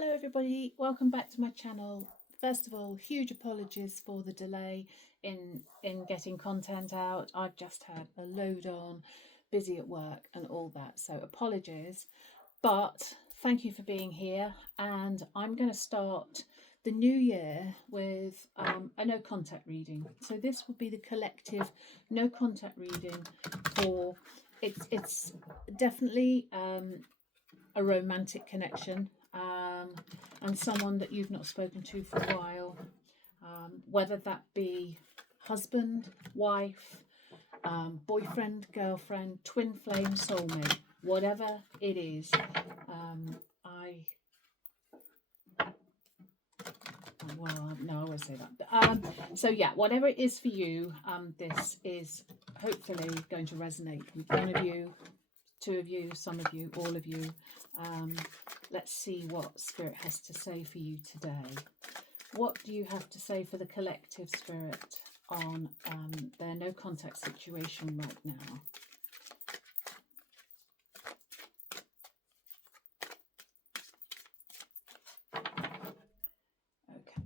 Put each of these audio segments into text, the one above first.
Hello everybody, welcome back to my channel. First of all, huge apologies for the delay in getting content out. I've just had a load on, busy at work and all that, so apologies. But thank you for being here, and I'm going to start the new year with a no contact reading. So this will be the collective no contact reading for it's definitely a romantic connection, and someone that you've not spoken to for a while, whether that be husband, wife, boyfriend, girlfriend, twin flame, soulmate, whatever it is. No, I won't say that. So yeah, whatever it is for you, this is hopefully going to resonate with one of you, two of you, some of you, all of you. Let's see what Spirit has to say for you today. What do you have to say for the collective, Spirit, on their no contact situation right now? Okay.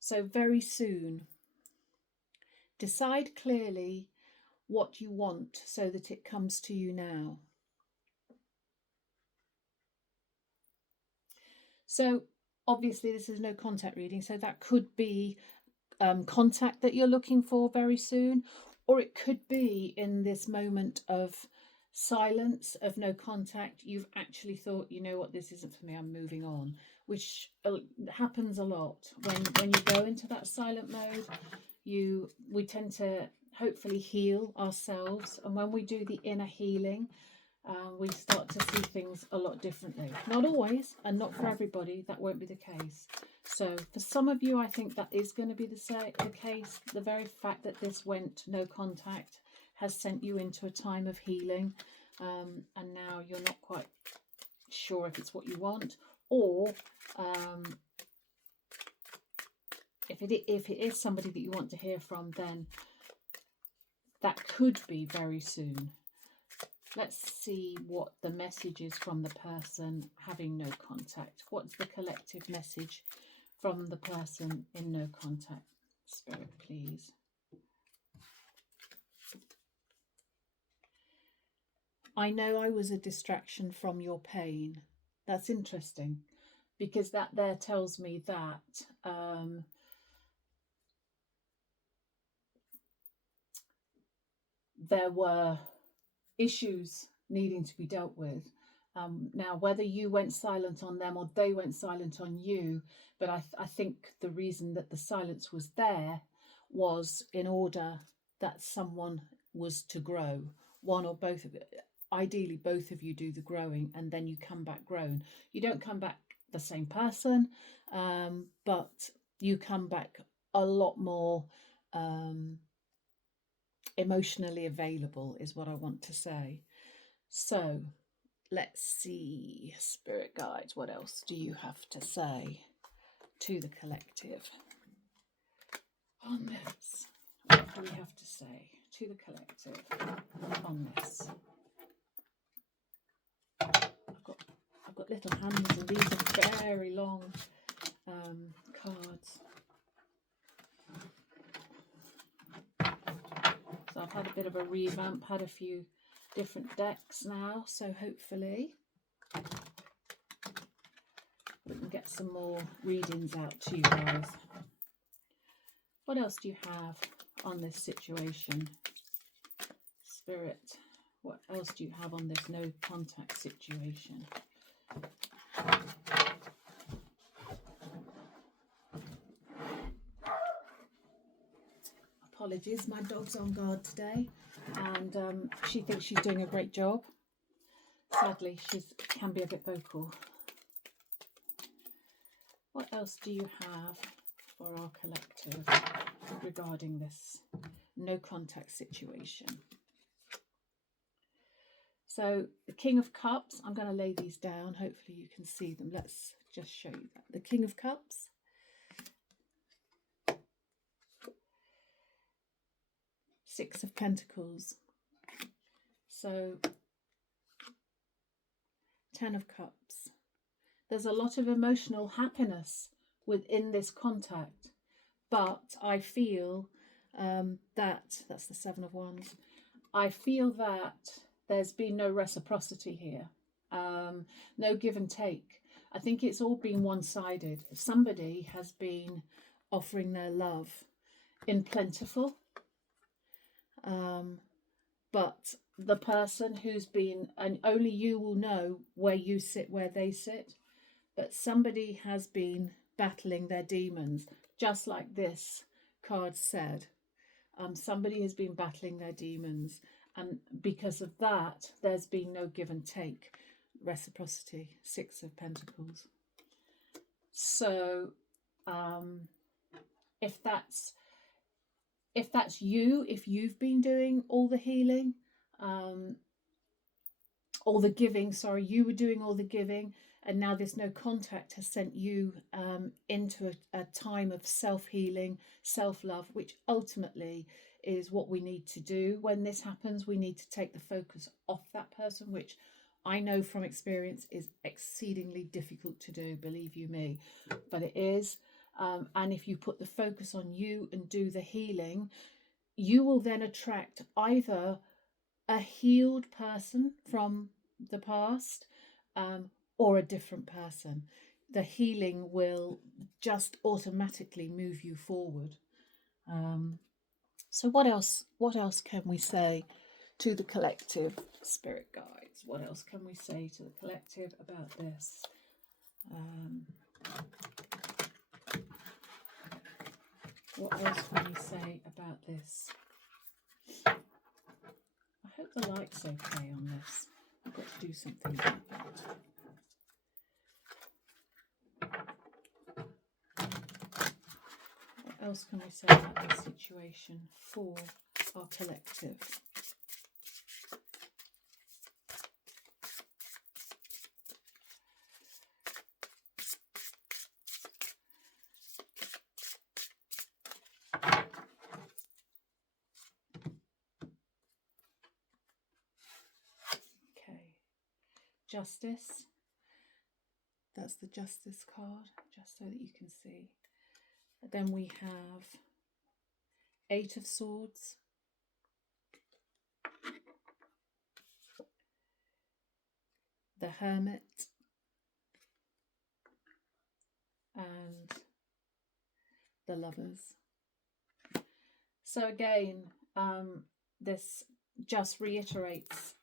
So very soon, decide clearly what you want so that it comes to you now. So obviously this is no contact reading, so that could be contact that you're looking for very soon, or it could be in this moment of silence, of no contact, you've actually thought, you know what, this isn't for me, I'm moving on, which happens a lot when you go into that silent mode. We tend to hopefully heal ourselves, and when we do the inner healing, we start to see things a lot differently. Not always, and not for everybody, that won't be the case. So for some of you, I think that is going to be the case. The very fact that this went no contact has sent you into a time of healing, and now you're not quite sure if it's what you want, or if it is somebody that you want to hear from, then that could be very soon. Let's see what the message is from the person having no contact. What's the collective message from the person in no contact? Spirit, please. I know I was a distraction from your pain. That's interesting, because that there tells me that there were issues needing to be dealt with. Now, whether you went silent on them or they went silent on you, but I think the reason that the silence was there was in order that someone was to grow. One or both of it. Ideally, both of you do the growing, and then you come back grown. You don't come back the same person, but you come back a lot more emotionally available, is what I want to say. So let's see, Spirit Guides, what else do you have to say to the collective on this? What do we have to say to the collective on this? I've got little hands, and these are very long cards. So I've had a bit of a revamp, had a few different decks now, so hopefully we can get some more readings out to you guys. What else do you have on this situation? Spirit, what else do you have on this no contact situation? Apologies, my dog's on guard today, and she thinks she's doing a great job. Sadly, she can be a bit vocal. What else do you have for our collective regarding this no contact situation? So the King of Cups, I'm going to lay these down, hopefully you can see them. Let's just show you that. The King of Cups, Six of Pentacles. So Ten of Cups. There's a lot of emotional happiness within this contact, but I feel that's the Seven of Wands. I feel that there's been no reciprocity here, no give and take. I think it's all been one-sided. Somebody has been offering their love in plentiful, but the person who's been, and only you will know where you sit, where they sit, but somebody has been battling their demons, just like this card said. Somebody has been battling their demons, and because of that, there's been no give and take, reciprocity. Six of Pentacles. So, if that's you, if you've been doing all the healing, all the giving, sorry, you were doing all the giving, and now this no contact has sent you into a time of self-healing, self-love, which ultimately is what we need to do. When this happens, we need to take the focus off that person, which I know from experience is exceedingly difficult to do, believe you me, but it is. And if you put the focus on you and do the healing, you will then attract either a healed person from the past, or a different person. The healing will just automatically move you forward. So what else can we say to the collective, spirit guides? What else can we say to the collective about this? What else can we say about this? I hope the light's okay on this. I've got to do something about that. What else can we say about this situation for our collective? Okay, Justice. That's the Justice card, just so that you can see. Then we have Eight of Swords, the Hermit, and the Lovers. So again, this just reiterates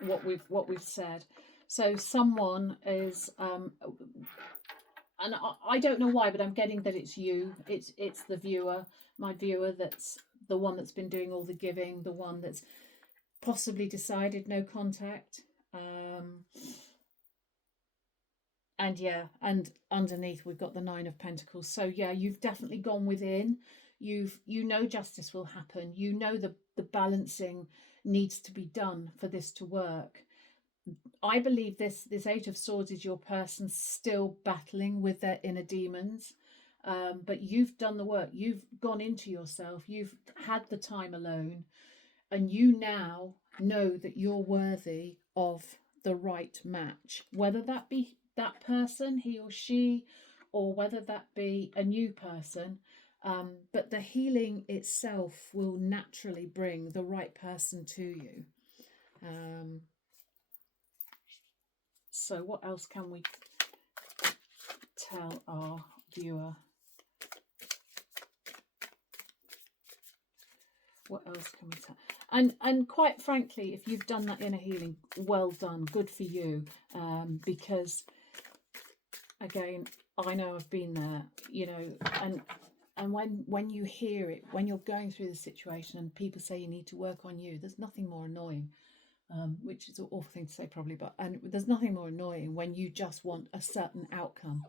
what we've said. So someone is, and I don't know why, but I'm getting that it's you. It's the viewer, my viewer, that's the one that's been doing all the giving, the one that's possibly decided no contact. And yeah, and underneath we've got the Nine of Pentacles. So yeah, you've definitely gone within. You know justice will happen. You know the balancing needs to be done for this to work. I believe this Eight of Swords is your person still battling with their inner demons. But you've done the work. You've gone into yourself. You've had the time alone. And you now know that you're worthy of the right match. Whether that be that person, he or she, or whether that be a new person. But the healing itself will naturally bring the right person to you. So what else can we tell our viewer? What else can we tell? And quite frankly, if you've done that inner healing, well done, good for you. Because again, I know I've been there, you know, and when you hear it, when you're going through the situation and people say you need to work on you, there's nothing more annoying. Which is an awful thing to say probably, but there's nothing more annoying when you just want a certain outcome.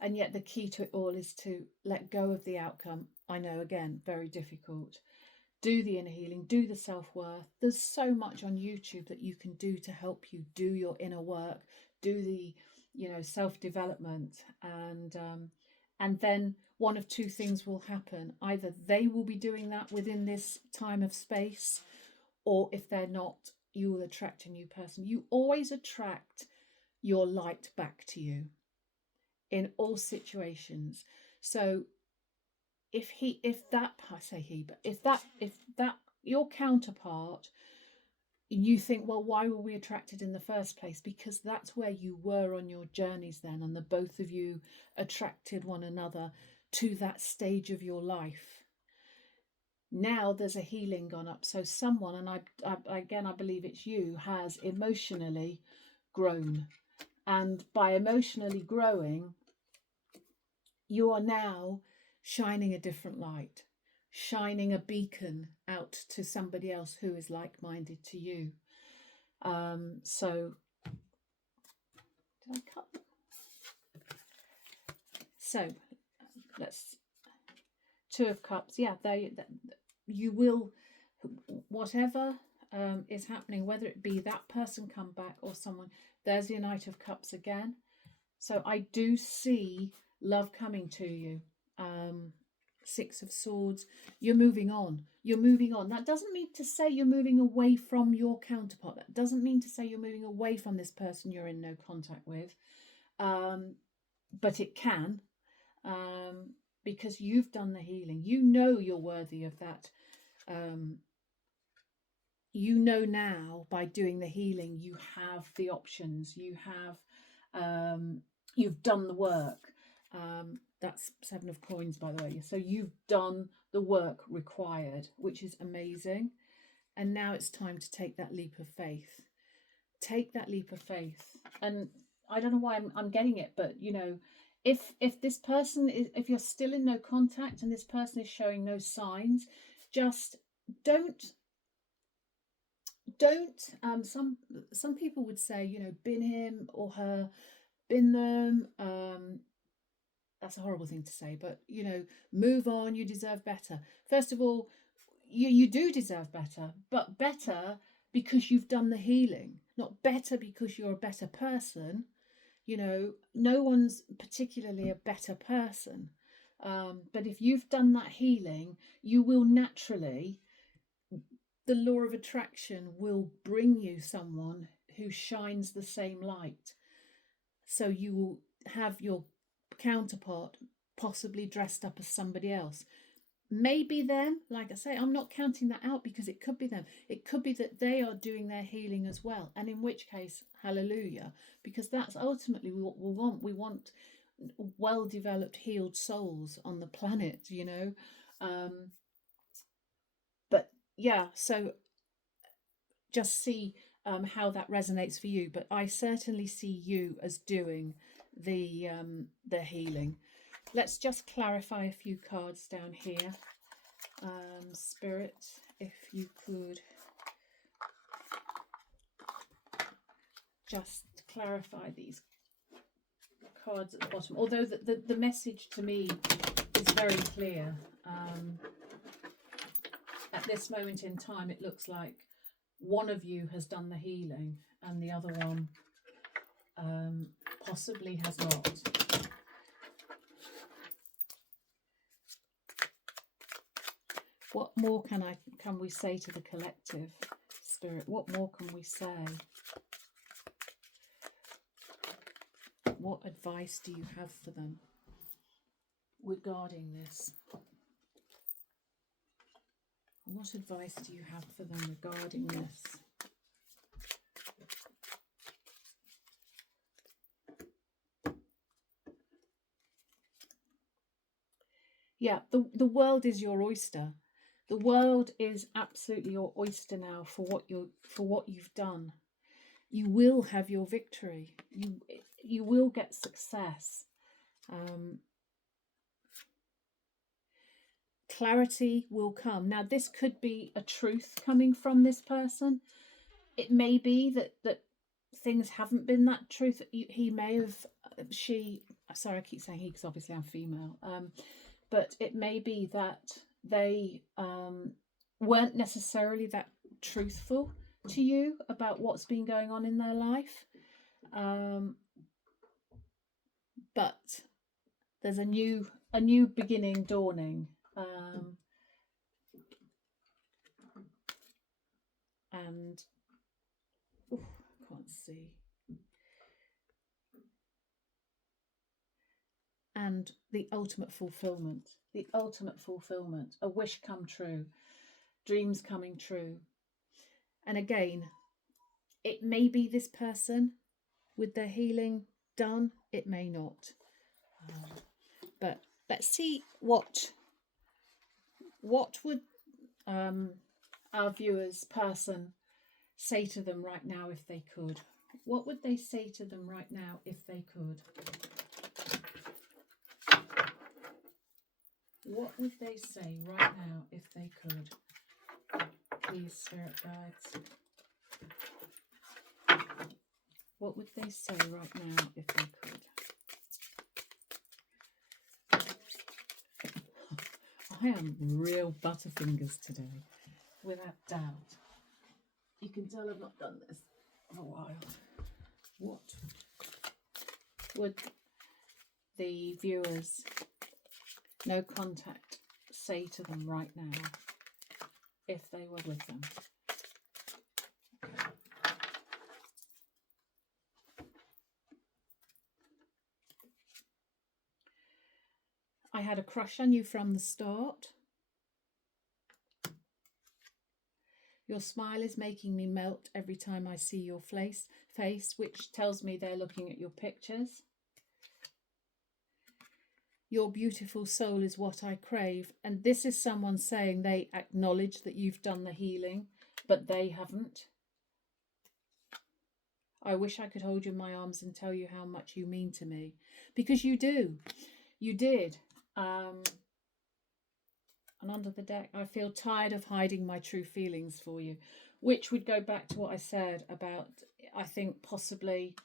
And yet the key to it all is to let go of the outcome. I know, again, very difficult. Do the inner healing, do the self-worth. There's so much on YouTube that you can do to help you do your inner work, do the, you know, self-development. And then one of two things will happen. Either they will be doing that within this time of space, or if they're not, you will attract a new person. You always attract your light back to you in all situations. So if that your counterpart, you think, well, why were we attracted in the first place? Because that's where you were on your journeys then, and the both of you attracted one another to that stage of your life. Now there's a healing gone up. So someone, and I believe it's you, has emotionally grown. And by emotionally growing, you are now shining a different light, shining a beacon out to somebody else who is like-minded to you. So did I cut them? So let's Two of Cups. Yeah, you will, whatever is happening, whether it be that person come back or someone, there's your Knight of Cups again. So I do see love coming to you. Six of Swords. You're moving on. You're moving on. That doesn't mean to say you're moving away from your counterpart. That doesn't mean to say you're moving away from this person you're in no contact with. But it can, because you've done the healing. You know you're worthy of that. You know now by doing the healing, you have the options. You have, you've done the work. That's Seven of Coins, by the way. So you've done the work required, which is amazing. And now it's time to take that leap of faith. Take that leap of faith. And I don't know why I'm getting it, but you know, if this person is, if you're still in no contact and this person is showing no signs, just don't some people would say, you know, bin him or her, bin them. That's a horrible thing to say, but you know, move on, you deserve better. First of all, you do deserve better, but better because you've done the healing, not better because you're a better person. You know, no one's particularly a better person. But if you've done that healing, you will naturally, the law of attraction will bring you someone who shines the same light. So you will have your counterpart possibly dressed up as somebody else. Maybe them, like I say, I'm not counting that out because it could be them. It could be that they are doing their healing as well. And in which case, hallelujah, because that's ultimately what we want. We want well-developed, healed souls on the planet, you know. But yeah, so just see how that resonates for you. But I certainly see you as doing the healing. Let's just clarify a few cards down here. Spirit, if you could just clarify these cards at the bottom. Although the message to me is very clear. At this moment in time, it looks like one of you has done the healing and the other one possibly has not. What more can we say to the collective, Spirit? What more can we say? What advice do you have for them regarding this? What advice do you have for them regarding this? Yeah, the world is your oyster. The world is absolutely your oyster now for what you've done. You will have your victory. You will get success. Clarity will come. Now, this could be a truth coming from this person. It may be that things haven't been that truth. He may have, sorry, I keep saying he because obviously I'm female. But it may be that they weren't necessarily that truthful to you about what's been going on in their life. But there's a new beginning dawning. And can't see. And the ultimate fulfillment, a wish come true, dreams coming true. And again, it may be this person with their healing done, it may not. But let's see what would our viewers person say to them right now if they could. What would they say to them right now if they could? What would they say right now if they could? Please, spirit guides. What would they say right now if they could? I am real butterfingers today, without doubt. You can tell I've not done this for a while. What would the viewers, no contact, say to them right now if they were with them? I had a crush on you from the start. Your smile is making me melt every time I see your face, which tells me they're looking at your pictures. Your beautiful soul is what I crave. And this is someone saying they acknowledge that you've done the healing, but they haven't. I wish I could hold you in my arms and tell you how much you mean to me. Because you do. You did. And under the deck, I feel tired of hiding my true feelings for you, which would go back to what I said about, I think possibly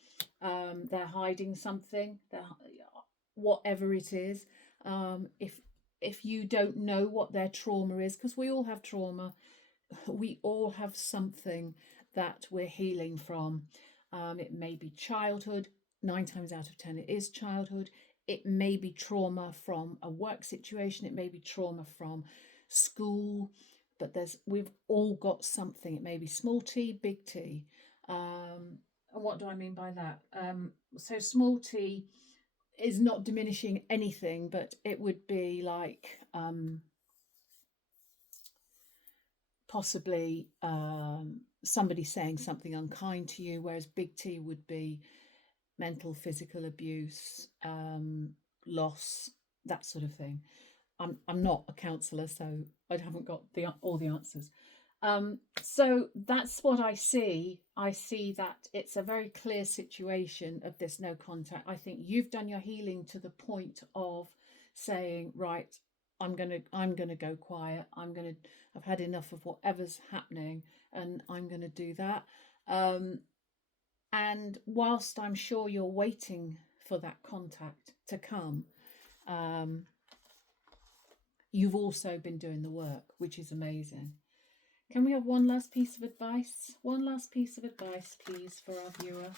they're hiding something, whatever it is. If you don't know what their trauma is, because we all have trauma, we all have something that we're healing from. It may be childhood. 9 times out of 10 it is childhood. It may be trauma from a work situation. It may be trauma from school. But we've all got something. It may be small t, big T. And what do I mean by that? So small t is not diminishing anything, but it would be like possibly somebody saying something unkind to you, whereas big T would be mental, physical abuse, loss, that sort of thing. I'm not a counsellor, so I haven't got all the answers. So that's what I see. I see that it's a very clear situation of this no contact. I think you've done your healing to the point of saying, right, I'm gonna go quiet. I've had enough of whatever's happening, and I'm gonna do that. And whilst I'm sure you're waiting for that contact to come, you've also been doing the work, which is amazing. Can we have one last piece of advice? One last piece of advice, please, for our viewer.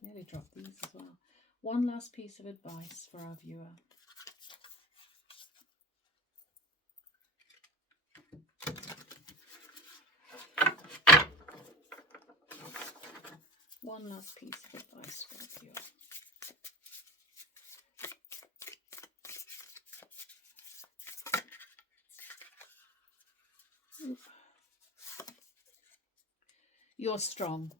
Nearly dropped these as well. One last piece of advice for our viewer. One last piece of advice for our viewer. You're strong.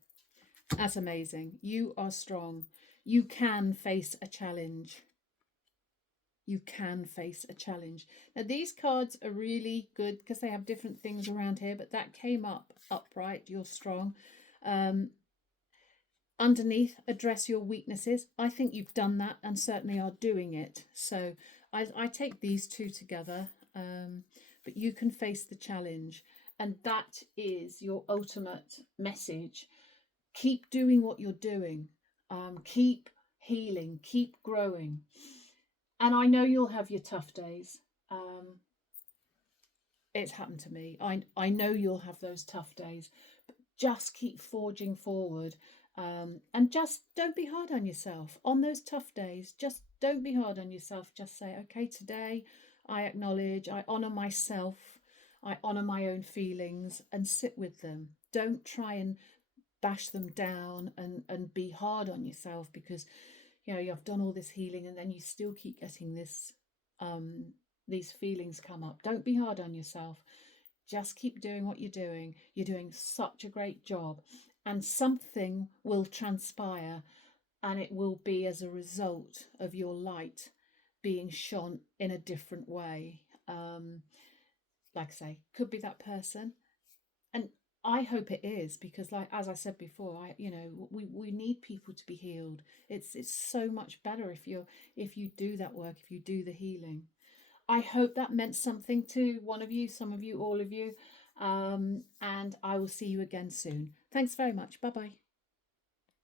That's amazing. You are strong. You can face a challenge. You can face a challenge. Now, these cards are really good because they have different things around here, but that came up upright. You're strong. Underneath, address your weaknesses. I think you've done that and certainly are doing it. So I take these two together, but you can face the challenge. And that is your ultimate message. Keep doing what you're doing. Keep healing. Keep growing. And I know you'll have your tough days. It's happened to me. I know you'll have those tough days. But just keep forging forward. And just don't be hard on yourself on those tough days. Just don't be hard on yourself. Just say, okay, today I acknowledge, I honour myself, I honour my own feelings and sit with them. Don't try and bash them down and be hard on yourself because you've done all this healing and then you still keep getting um these feelings come up. Don't be hard on yourself. Just keep doing what you're doing. You're doing such a great job, and something will transpire, and it will be as a result of your light being shone in a different way. Like I say, could be that person, and I hope it is, because, like as I said before, we need people to be healed. It's so much better if you do that work, if you do the healing. I hope that meant something to one of you, some of you, all of you. And I will see you again soon. Thanks very much. Bye bye.